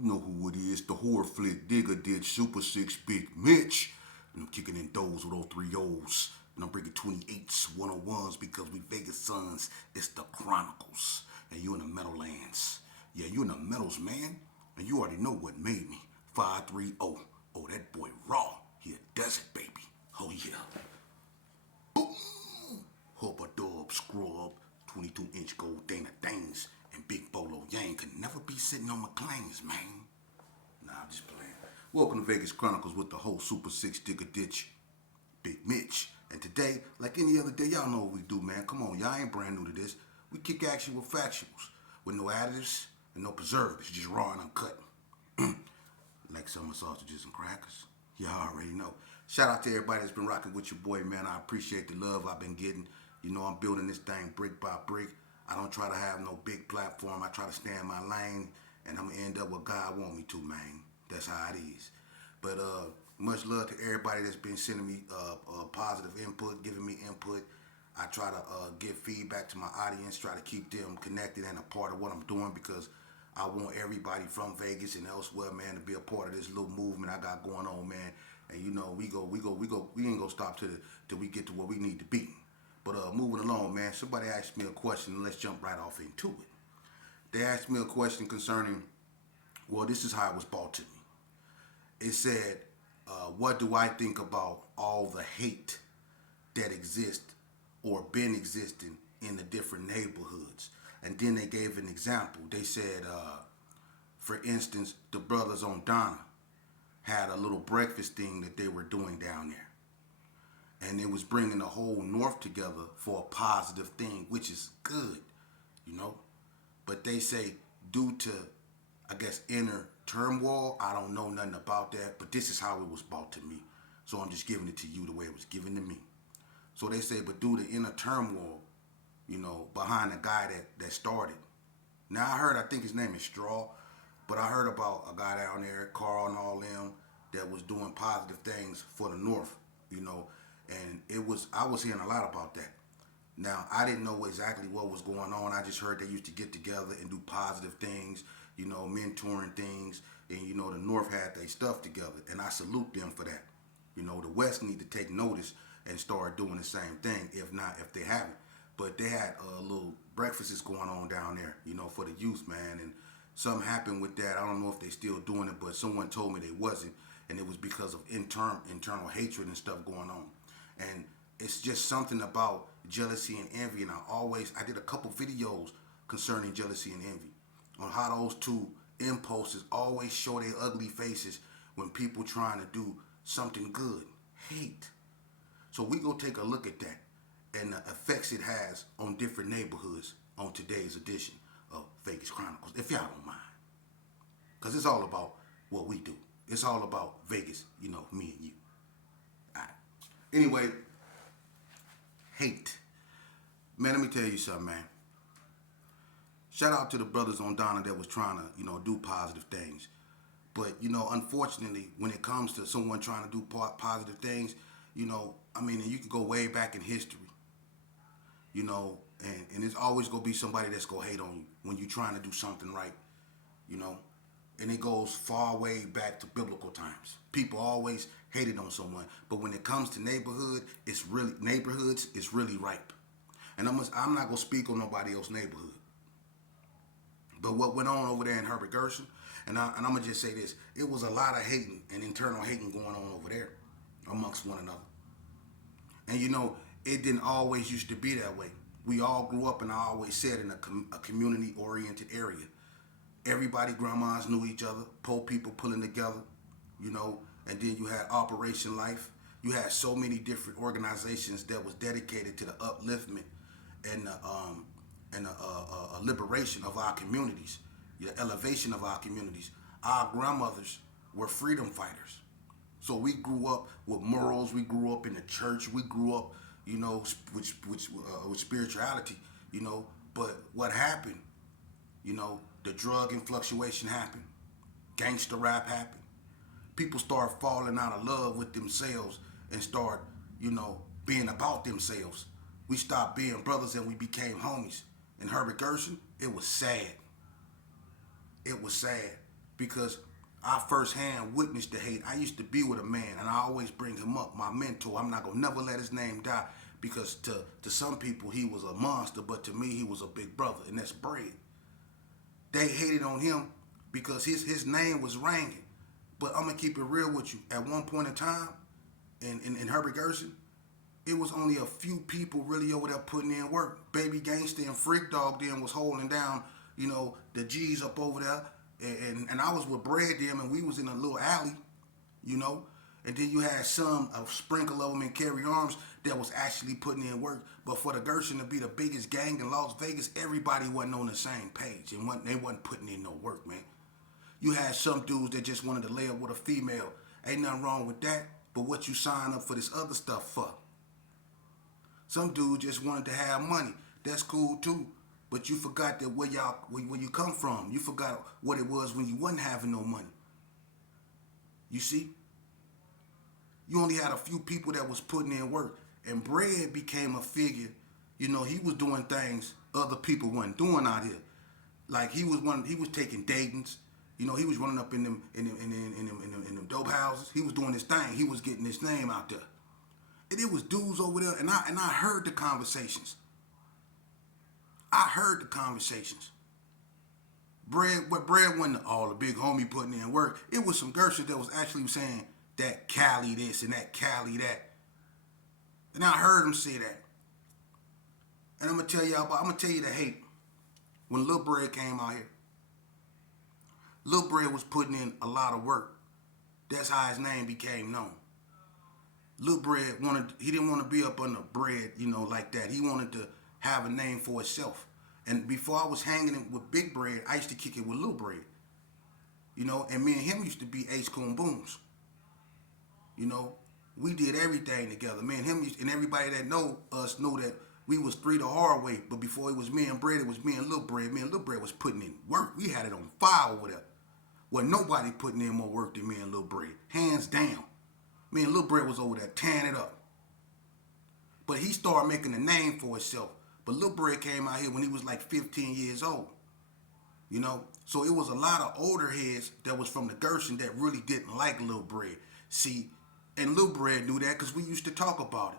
You know who it is, the horror flick digger did Super 6 Big Mitch. And I'm kicking in those with all three O's. And I'm bringing 28s, 101s because we Vegas sons. It's the Chronicles. And you in the Meadowlands. Yeah, you in the Meadows, man. And you already know what made me. 530. Oh, that boy raw. He a desert baby. Oh, yeah. Boom. Hubba dub, scrub, 22-inch gold Dana Danes, and Big Bolo Yang could never be sitting on McLean's, man. Nah, I'm just playing. Welcome to Vegas Chronicles with the whole Super 6 Digger Ditch, Big Mitch. And today, like any other day, y'all know what we do, man. Come on, y'all ain't brand new to this. We kick action with factuals, with no additives and no preservatives, just raw and uncut. Like summer sausages and crackers. Y'all already know. Shout out to everybody that's been rocking with your boy, man. I appreciate the love I've been getting. You know, I'm building this thing brick by brick. I don't try to have no big platform. I try to stay in my lane, and I'm going to end up what God want me to, man. That's how it is. But much love to everybody that's been sending me positive input, giving me input. I try to give feedback to my audience, try to keep them connected and a part of what I'm doing because I want everybody from Vegas and elsewhere, man, to be a part of this little movement I got going on, man. And you know, we ain't gonna stop till we get to where we need to be. But moving along, man, somebody asked me a question, and let's jump right off into it. They asked me a question concerning, well, this is how it was brought to me. It said, what do I think about all the hate that exists or been existing in the different neighborhoods? And then they gave an example. They said, for instance, the brothers on Donna had a little breakfast thing that they were doing down there. And it was bringing the whole North together for a positive thing, which is good, you know. But they say due to, I guess, inner turmoil, I don't know nothing about that, but this is how it was brought to me. So I'm just giving it to you the way it was given to me. So they say, but due to inner turmoil, you know, behind the guy that started. Now I think his name is Straw, but I heard about a guy down there, Carl and all them, that was doing positive things for the North, you know, and I was hearing a lot about that. Now, I didn't know exactly what was going on. I just heard they used to get together and do positive things, you know, mentoring things, and, you know, the North had their stuff together, and I salute them for that. You know, the West need to take notice and start doing the same thing, if they haven't. But they had little breakfasts going on down there, you know, for the youth, man, and something happened with that. I don't know if they still doing it, but someone told me they wasn't, and it was because of internal hatred and stuff going on. And it's just something about jealousy and envy, and I did a couple videos concerning jealousy and envy on how those two impulses always show their ugly faces when people trying to do something good. Hate. So we go take a look at that and the effects it has on different neighborhoods on today's edition of Vegas Chronicles, if y'all don't mind. Because it's all about what we do. It's all about Vegas, you know, me and you. All right. Anyway, hate. Man, let me tell you something, man. Shout out to the brothers on Donna that was trying to, you know, do positive things. But, you know, unfortunately, when it comes to someone trying to do positive things, you know, I mean, and you can go way back in history, you know, and it's always going to be somebody that's going to hate on you when you're trying to do something right, you know. And it goes far way back to biblical times. People always hated on someone. But when it comes to neighborhoods, it's really ripe. And I'm not going to speak on nobody else's neighborhood. But what went on over there in Herbert Gershon, and I'm going to just say this, it was a lot of hating and internal hating going on over there amongst one another. And you know, it didn't always used to be that way. We all grew up, and I always said, in a community-oriented area. Everybody, grandmas knew each other, poor people pulling together, you know, and then you had Operation Life. You had so many different organizations that was dedicated to the upliftment and the liberation of our communities, the elevation of our communities. Our grandmothers were freedom fighters. So we grew up with morals. We grew up in the church. We grew up, you know, with spirituality, you know. But what happened, you know, the drug and fluctuation happened. Gangster rap happened. People start falling out of love with themselves and start, you know, being about themselves. We stopped being brothers and we became homies. In Herbert Gershon, it was sad. It was sad. because I firsthand witnessed the hate. I used to be with a man, and I always bring him up, my mentor. I'm not gonna never let his name die, because to some people he was a monster, but to me he was a big brother, and that's Bread. They hated on him because his name was ringing. But I'm gonna keep it real with you. At one point in time, in Herbert Gerson, it was only a few people really over there putting in work. Baby Gangsta and Freak Dog then was holding down, the G's up over there. And I was with Bread them, and we was in a little alley, you know. And then you had a sprinkle of them in Carry Arms that was actually putting in work. But for the Gerson to be the biggest gang in Las Vegas, everybody wasn't on the same page, and they wasn't putting in no work, man. You had some dudes that just wanted to lay up with a female. Ain't nothing wrong with that, but what you sign up for this other stuff for? Some dudes just wanted to have money. That's cool too. But you forgot that where you come from. You forgot what it was when you wasn't having no money. You see? You only had a few people that was putting in work. And Bread became a figure. He was doing things other people wasn't doing out here. Like he was taking datings. He was running up in them dope houses. He was doing his thing. He was getting his name out there. And it was dudes over there, and I heard the conversations. Bread wasn't all the big homie putting in work. It was some Gershons that was actually saying that Cali this and that Cali that. And I heard him say that. And I'm gonna tell you the hate. When Lil Bread came out here, Lil Bread was putting in a lot of work. That's how his name became known. Lil Bread he didn't want to be up under Bread, like that. He wanted to have a name for himself. And before I was hanging with Big Bread, I used to kick it with Lil Bread. And me and him used to be Ace Coon Booms. We did everything together. Me and him, and everybody that know us know that we was three the hard way. But before it was me and Bread, it was me and Lil Bread. Me and Lil Bread was putting in work. We had it on fire over there. Wasn't nobody putting in more work than me and Lil Bread. Hands down. Me and Lil Bread was over there tearing it up. But he started making a name for himself. But Lil Bread came out here when he was like 15 years old. So it was a lot of older heads that was from the Gerson that really didn't like Lil Bread. See, and Lil Bread knew that because we used to talk about it.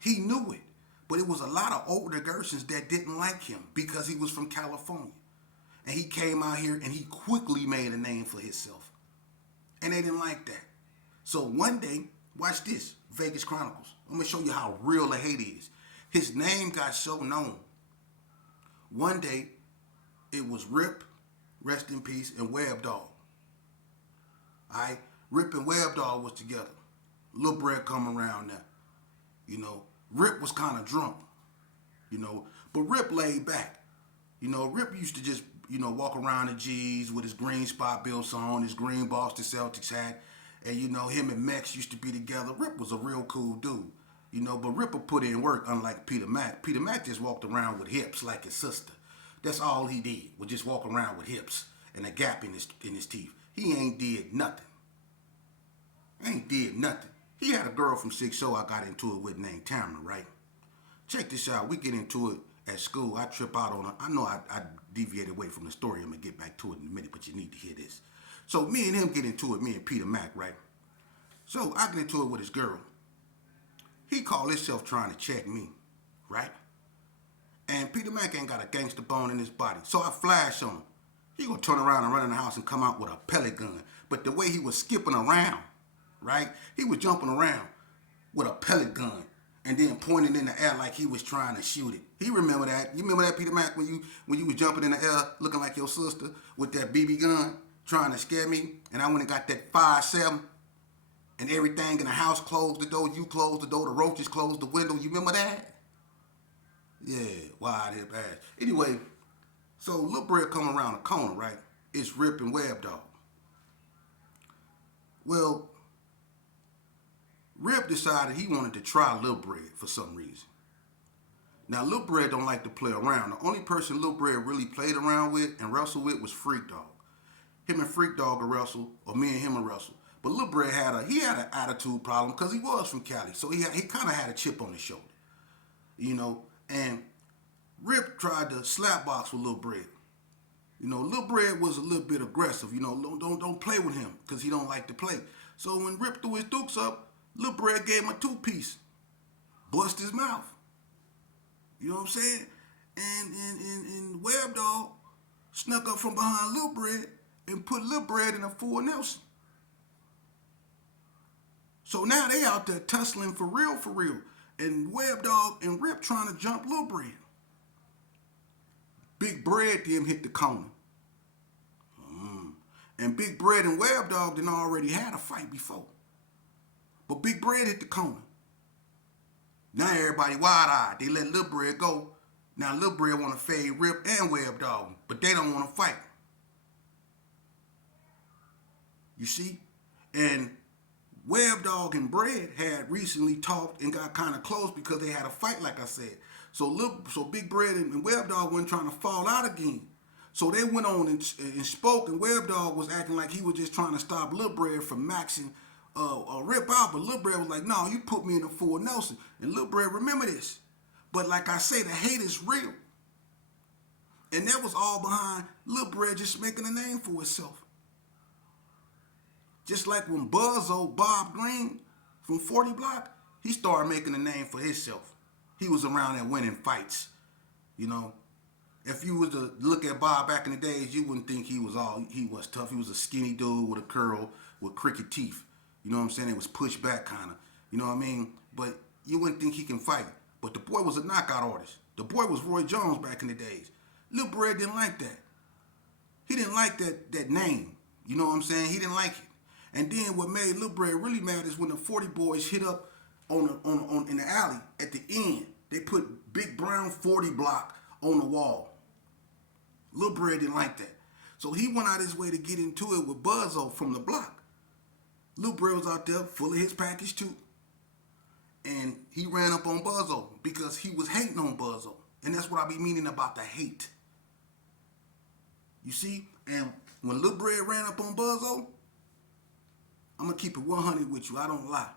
He knew it. But it was a lot of older Gersons that didn't like him because he was from California. And he came out here and he quickly made a name for himself. And they didn't like that. So one day, watch this, Vegas Chronicles. I'm going to show you how real the hate is. His name got so known. One day, it was Rip, rest in peace, and Web Dog. Alright? Rip and Web Dog was together. Lil Bread come around now. Rip was kind of drunk. But Rip laid back. Rip used to just, walk around the G's with his green spot bills on, his green Boston Celtics hat. And, him and Mex used to be together. Rip was a real cool dude. But Rip would put in work, unlike Peter Mac. Peter Mac just walked around with hips like his sister. That's all he did, would just walk around with hips and a gap in his teeth. He ain't did nothing. He had a girl from 6-0 I got into it with named Tamara, right? Check this out. We get into it at school. I trip out on her. I know I deviated away from the story. I'm going to get back to it in a minute, but you need to hear this. So me and him get into it, me and Peter Mac, right? So I get into it with his girl. He called himself trying to check me, right? And Peter Mac ain't got a gangster bone in his body. So I flash on him. He gonna turn around and run in the house and come out with a pellet gun. But the way he was skipping around, right? He was jumping around with a pellet gun and then pointing in the air like he was trying to shoot it. He remember that. You remember that, Peter Mac, when you was jumping in the air looking like your sister with that BB gun trying to scare me? And I went and got that 5.7 and everything in the house closed the door, you closed the door, the roaches closed the window. You remember that? Yeah, wide hip ass. Anyway, so Lil Bread come around the corner, right? It's Rip and Web Dog. Well, Rip decided he wanted to try Lil Bread for some reason. Now, Lil Bread don't like to play around. The only person Lil Bread really played around with and wrestled with was Freak Dog. Him and Freak Dog would wrestle, or me and him would wrestle. But Lil Bread had an attitude problem because he was from Cali. So he kind of had a chip on his shoulder. And Rip tried to slap box with Lil Bread. You know, Lil Bread was a little bit aggressive. You know, don't play with him because he don't like to play. So when Rip threw his dukes up, Lil Bread gave him a two-piece, bust his mouth. You know what I'm saying? And Web Dog snuck up from behind Lil Bread and put Lil Bread in a full Nelson. So now they out there tussling for real, for real. And Web Dog and Rip trying to jump Lil Bread. Big Bread them hit the corner. And Big Bread and Web Dog done already had a fight before. But Big Bread hit the corner. Now everybody wide-eyed. They let Lil Bread go. Now Lil Bread want to fade Rip and Web Dog, but they don't want to fight. You see? And Web Dog and Bread had recently talked and got kind of close because they had a fight, like I said. So Big Bread and Web Dog weren't trying to fall out again. So they went on and spoke, and Web Dog was acting like he was just trying to stop Lil Bread from maxing Rip out. But Lil Bread was like, no, you put me in a full Nelson. And Lil Bread, remember this. But like I say, the hate is real. And that was all behind Lil Bread just making a name for himself. Just like when Buzzo, Bob Green from 40 Block, he started making a name for himself. He was around there winning fights, you know. If you was to look at Bob back in the days, you wouldn't think he was tough. He was a skinny dude with a curl with crooked teeth. You know what I'm saying? It was pushed back kind of. You know what I mean? But you wouldn't think he can fight. But the boy was a knockout artist. The boy was Roy Jones back in the days. Lil Bread didn't like that. He didn't like that name. You know what I'm saying? He didn't like it. And then what made Lil Bread really mad is when the 40 boys hit up on in the alley at the end. They put big brown 40 block on the wall. Lil Bread didn't like that. So he went out his way to get into it with Buzzo from the block. Lil Bread was out there full of his package too. And he ran up on Buzzo because he was hating on Buzzo. And that's what I be meaning about the hate. You see? And when Lil Bread ran up on Buzzo, I'm going to keep it 100 with you. I don't lie.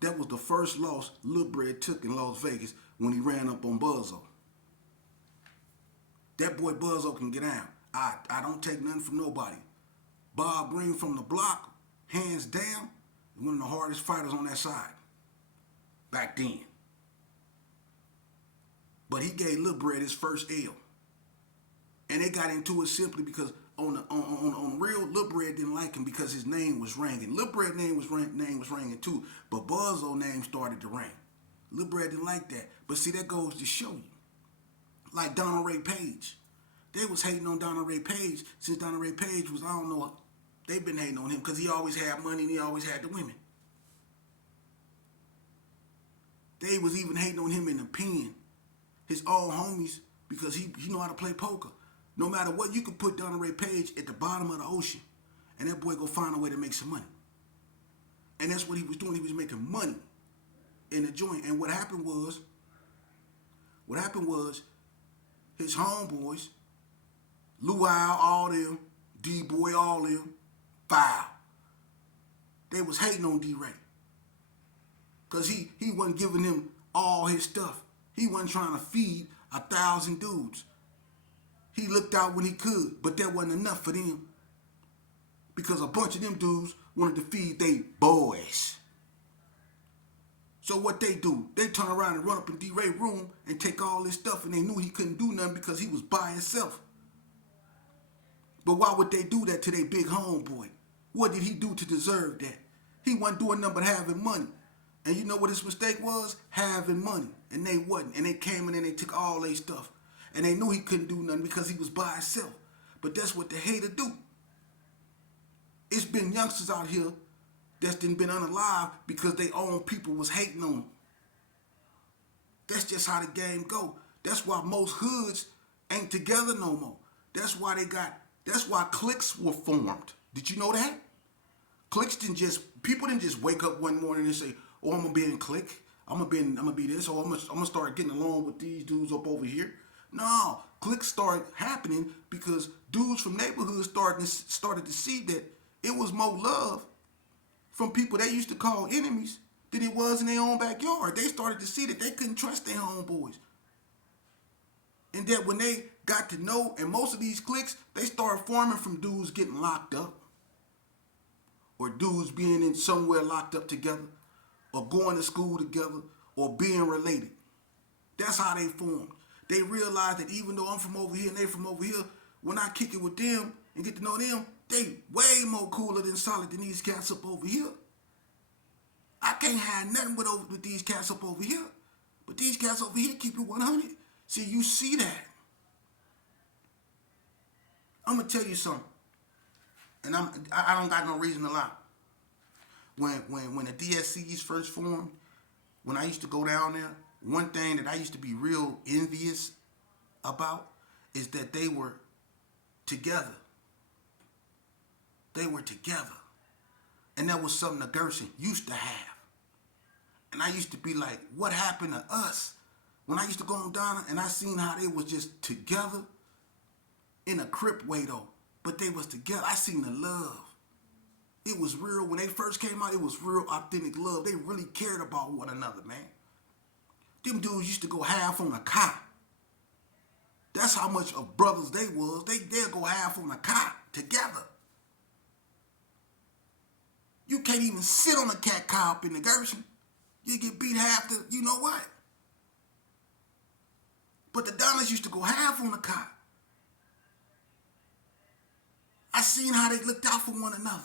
That was the first loss Lil Bread took in Las Vegas when he ran up on Buzzo. That boy Buzzo can get down. I don't take nothing from nobody. Bob Green from the block, hands down, one of the hardest fighters on that side. Back then. But he gave Lil Bread his first L. And they got into it simply because on real, Lil Bread didn't like him because his name was ringing. Lil Bread's name was ringing too, but Buzzo's name started to ring. Lil Bread didn't like that. But see, that goes to show you. Like Donald Ray Page. They was hating on Donald Ray Page since Donald Ray Page was, I don't know, they've been hating on him because he always had money and he always had the women. They was even hating on him in the pen. His old homies, because he know how to play poker. No matter what, you could put Donald Ray Page at the bottom of the ocean and that boy go find a way to make some money. And that's what he was doing. He was making money in the joint. And what happened was his homeboys, Luau, all them, D-Boy, all them, foul. They was hating on D-Ray. Because he wasn't giving them all his stuff. He wasn't trying to feed 1,000 dudes. He looked out when he could, but that wasn't enough for them. Because a bunch of them dudes wanted to feed they boys. So what they do, they turn around and run up in D-Ray's room and take all his stuff, and they knew he couldn't do nothing because he was by himself. But why would they do that to their big homeboy? What did he do to deserve that? He wasn't doing nothing but having money. And you know what his mistake was? Having money. And they wasn't. And they came in and they took all their stuff. And they knew he couldn't do nothing because he was by himself. But that's what the hater do. It's been youngsters out here that's been unalive because their own people was hating on them. That's just how the game go. That's why most hoods ain't together no more. That's why cliques were formed. Did you know that? People didn't just wake up one morning and say, oh, I'm gonna be in clique. I'm gonna be this, or I'm gonna start getting along with these dudes up over here. No, cliques started happening because dudes from neighborhoods started to see that it was more love from people they used to call enemies than it was in their own backyard. They started to see that they couldn't trust their homeboys. And that when they got to know, and most of these cliques, they start forming from dudes getting locked up, or dudes being in somewhere locked up together, or going to school together, or being related. That's how they formed. They realized that even though I'm from over here and they from over here, when I kick it with them and get to know them, they way more cooler than solid than these cats up over here. I can't have nothing with these cats up over here. But these cats over here keep it 100. See, you see that. I'm going to tell you something. And I don't got no reason to lie. When the DSCs first formed, when I used to go down there, one thing that I used to be real envious about is that they were together. They were together. And that was something that Gerson used to have. And I used to be like, what happened to us? When I used to go on down and I seen how they was just together in a crip way though. But they was together. I seen the love. It was real. When they first came out, it was real authentic love. They really cared about one another, man. Them dudes used to go half on a cot. That's how much of brothers they was. They'll go half on a cot together. You can't even sit on a cat car up in the Gerson. You get beat half the, you know what? But the Donners used to go half on the cot. I seen how they looked out for one another.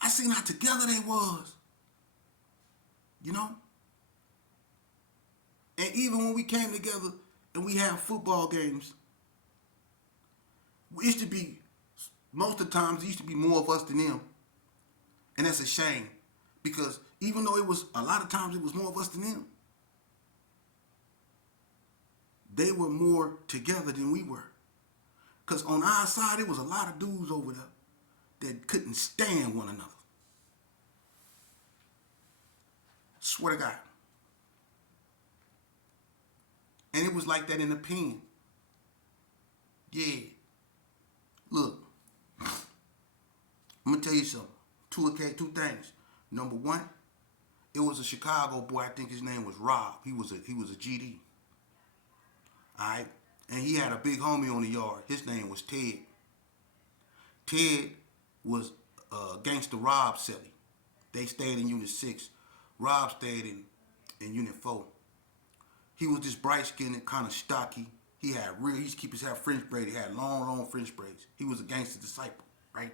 I seen how together they was. You know? And even when we came together and we had football games, it used to be, most of the times, it used to be more of us than them. And that's a shame. Because even though it was, a lot of times it was more of us than them, they were more together than we were. Because on our side, there was a lot of dudes over there that couldn't stand one another. Swear to God. And it was like that in the pen. Yeah. Look. I'm going to tell you something. Two things. Number one, it was a Chicago boy. I think his name was Rob. He was a GD. All right? And he had a big homie on the yard. His name was Ted. Ted was Gangster Rob Selly. They stayed in Unit 6. Rob stayed in Unit 4. He was this bright-skinned, kind of stocky. He used to keep his hair French braided. He had long French braids. He was a gangster disciple, right?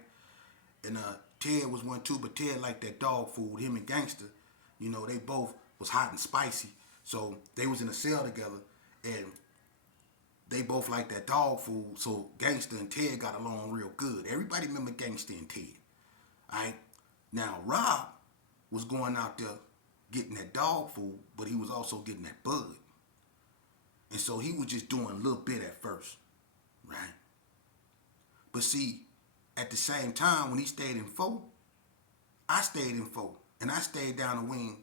And Ted was one too, but Ted liked that dog food. Him and Gangster, you know, they both was hot and spicy. So they was in a cell together, and they both liked that dog food. So Gangster and Ted got along real good. Everybody remember Gangster and Ted, all right? Now, Rob was going out there getting that dog food, but he was also getting that bud. And so he was just doing a little bit at first, right? But see, at the same time, when he stayed in 4, I stayed in 4. And I stayed down the wing.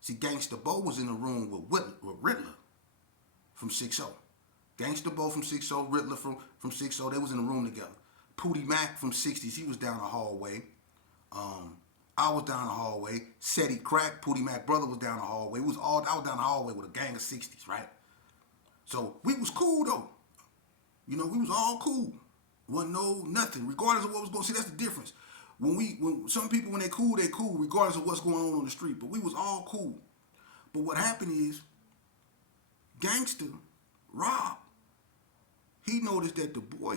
See, Gangsta Bo was in the room with Riddler from 6-0. Gangsta Bo from 6-0, Riddler from 6-0, they was in the room together. Pootie Mac from 60s, he was down the hallway. I was down the hallway. Seti Crack, Pootie Mac brother was down the hallway. I was down the hallway with a gang of 60s, right? So we was cool though. You know, we was all cool. Wasn't no nothing, regardless of what was going on. See, that's the difference. When some people, when they cool, regardless of what's going on the street. But we was all cool. But what happened is, Gangster, Rob, he noticed that the boy,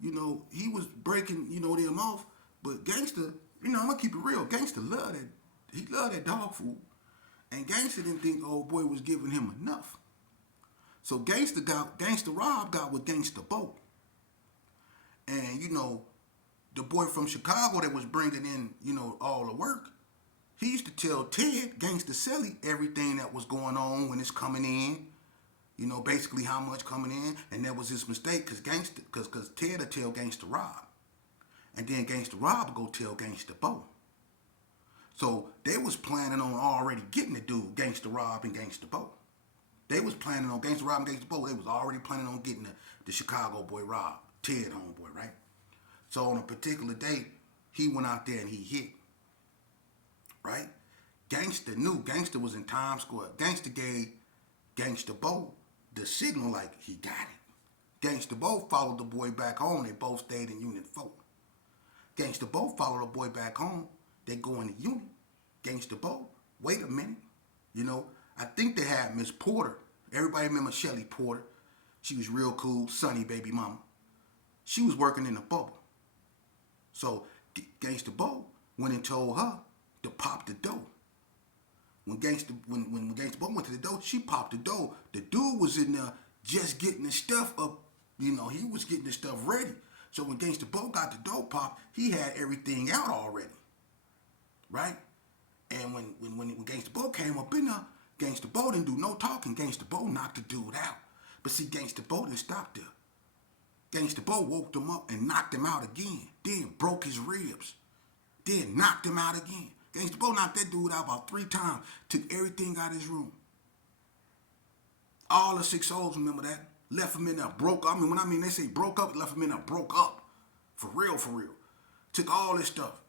you know, he was breaking, you know, them off. But Gangster, you know, I'm gonna keep it real. Gangster loved that. He loved that dog food. And Gangster didn't think old boy was giving him enough. So Gangster Rob got with Gangster Bo. And, you know, the boy from Chicago that was bringing in, you know, all the work, he used to tell Ted, Gangster Selly, everything that was going on when it's coming in. You know, basically how much coming in. And that was his mistake because Ted would tell Gangster Rob. And then Gangster Rob would go tell Gangster Bo. So they was planning on already getting the dude, Gangster Rob and Gangster Bo. They was planning on Gangster Rob and Gangster Bo. They was already planning on getting the Chicago boy Rob, Ted homeboy, right? So on a particular day, he went out there and he hit, right? Gangster knew. Gangster was in Times Square. Gangster gave Gangsta Bo, the signal like he got it. Gangsta Bo followed the boy back home. They both stayed in Unit 4. Gangsta Bo followed the boy back home. They go into Unit. Gangsta Bo, wait a minute. You know, I think they had Miss Porter. Everybody remember Shelly Porter. She was real cool, sunny baby mama. She was working in the bubble. So Gangsta Bo went and told her to pop the door. When Gangsta Bo went to the door, she popped the door. The dude was in there just getting the stuff up. You know, he was getting the stuff ready. So when Gangsta Bo got the door popped, he had everything out already. Right? And when Gangsta Bo came up in there, Gangsta Bo didn't do no talking. Gangsta Bo knocked the dude out. But see, Gangsta Bo didn't stop there. Gangsta Bo woke him up and knocked him out again. Then broke his ribs. Then knocked him out again. Gangsta Bo knocked that dude out about 3 times. Took everything out of his room. All the 6 O's remember that. Left him in there broke up. When I mean they say broke up, left him in there broke up. For real, for real. Took all this stuff.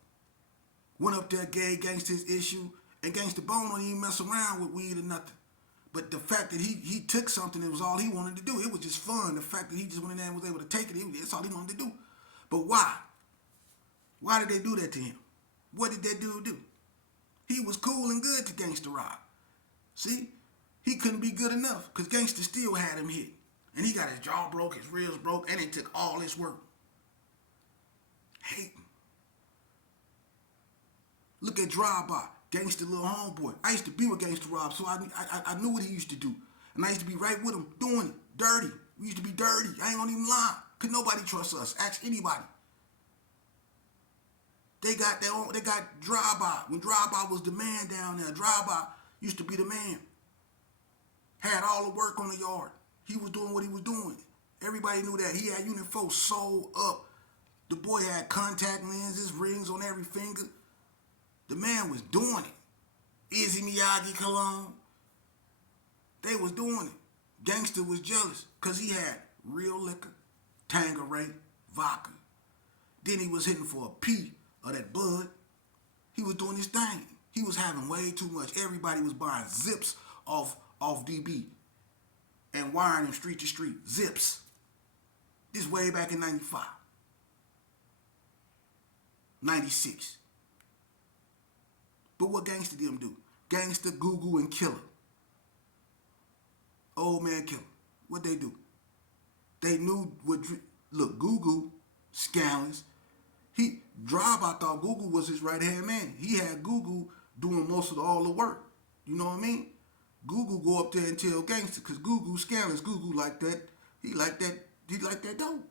Went up there, gave Gangsta his issue. And Gangsta Bo don't even mess around with weed or nothing. But the fact that he took something, it was all he wanted to do. It was just fun. The fact that he just went in there and was able to take it, that's all he wanted to do. But why? Why did they do that to him? What did that dude do? He was cool and good to Gangsta Rob. See? He couldn't be good enough because Gangsta still had him hit. And he got his jaw broke, his ribs broke, and it took all his work. Hating. Look at Drive-By, Gangsta little homeboy. I used to be with Gangsta Rob, so I knew what he used to do. And I used to be right with him, doing it, dirty. We used to be dirty. I ain't gonna even lie. Cause nobody trusts us. Ask anybody. They got their own, they got Drive-By. When Drive-By was the man down there, Drive-By used to be the man. Had all the work on the yard. He was doing what he was doing. Everybody knew that. He had Unit 4 sold up. The boy had contact lenses, rings on every finger. The man was doing it. Izzy Miyagi cologne. They was doing it. Gangsta was jealous because he had real liquor, Tanqueray, vodka. Then he was hitting for a P of that bud. He was doing his thing. He was having way too much. Everybody was buying zips off DB and wiring them street to street. Zips. This way back in 95. 96. But what Gangsta did them do? Gangsta, Gugu, and Killer. Old man Killer. What they do? They knew what... Look, Gugu, scandalous. Drive-By thought Gugu was his right-hand man. He had Gugu doing most of all the work. You know what I mean? Gugu go up there and tell Gangsta, because Gugu scandalous. Gugu like that. He like that dope.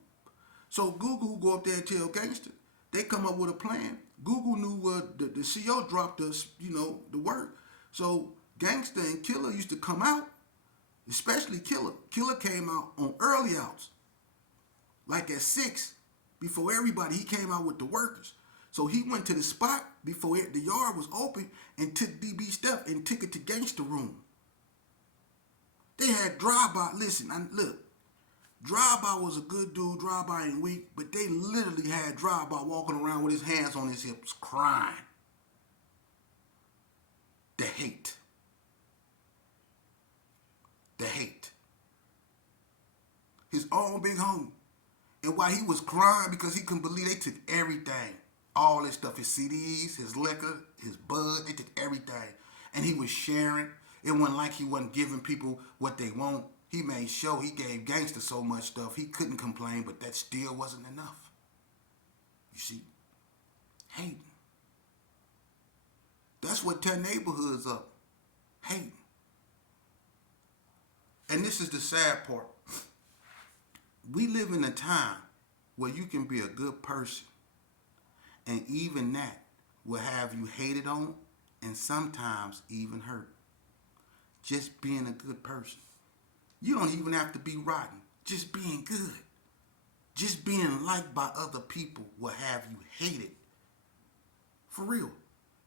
So Gugu go up there and tell Gangsta. They come up with a plan. Gugu knew the CO dropped us, the work. So Gangsta and Killer used to come out, especially Killer. Killer came out on early outs, like at 6, before everybody. He came out with the workers. So he went to the spot before the yard was open and took DB stuff and took it to Gangsta room. They had Drive-By. Listen, look. Drive-By was a good dude. Drive-By ain't weak, but they literally had Drive-By walking around with his hands on his hips, crying. The hate. The hate. His own big homie. And while he was crying because he couldn't believe they took everything, all his stuff, his CDs, his liquor, his bud, they took everything. And he was sharing. It wasn't like he wasn't giving people what they want. He made sure he gave Gangsta so much stuff, he couldn't complain, but that still wasn't enough. You see? Hating. That's what tear neighborhoods up. Hating. And this is the sad part. We live in a time where you can be a good person, and even that will have you hated on and sometimes even hurt. Just being a good person. You don't even have to be rotten. Just being good. Just being liked by other people will have you hated. For real.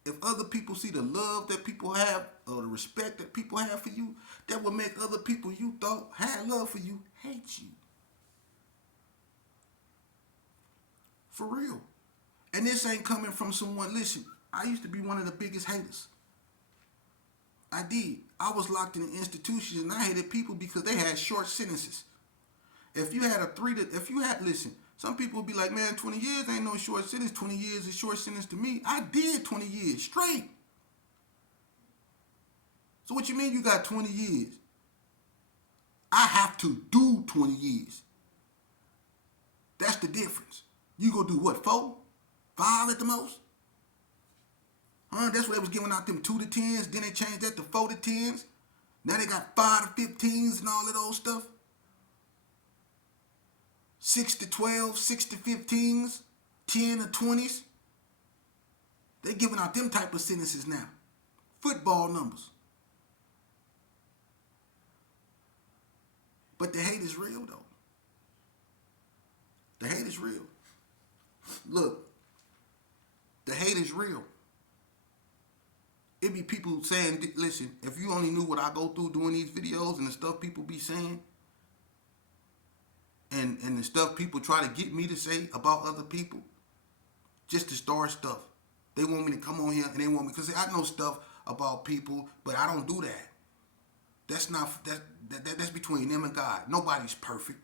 If other people see the love that people have or the respect that people have for you, that will make other people you thought had love for you hate you. For real. And this ain't coming from someone, listen, I used to be one of the biggest haters. I did. I was locked in institutions and I hated people because they had short sentences. If you had listen, some people would be like, man, 20 years ain't no short sentence. 20 years is short sentence to me. I did 20 years straight. So what you mean you got 20 years? I have to do 20 years. That's the difference. You go do what, 4? 5 at the most? That's what they was giving out them 2 to 10s. Then they changed that to 4 to 10s. Now they got 5 to 15s and all of those stuff. 6 to 12, 6 to 15s, 10 to 20s. They giving out them type of sentences now. Football numbers. But the hate is real though. The hate is real. Look, the hate is real. It be people saying, listen, if you only knew what I go through doing these videos and the stuff people be saying, and the stuff people try to get me to say about other people, just to start stuff. They want me to come on here and they want me, because I know stuff about people, but I don't do that. That's between them and God. Nobody's perfect.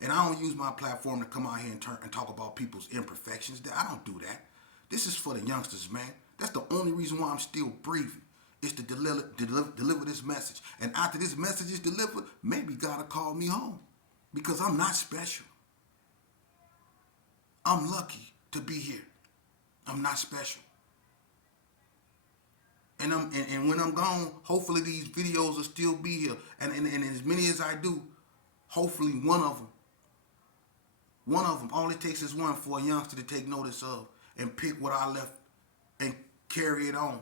And I don't use my platform to come out here and talk about people's imperfections. I don't do that. This is for the youngsters, man. That's the only reason why I'm still breathing, is to deliver this message. And after this message is delivered, maybe God will call me home, because I'm not special. I'm lucky to be here. I'm not special. And when I'm gone, hopefully these videos will still be here. And as many as I do, hopefully one of them, all it takes is one for a youngster to take notice of and pick what I left and carry it on.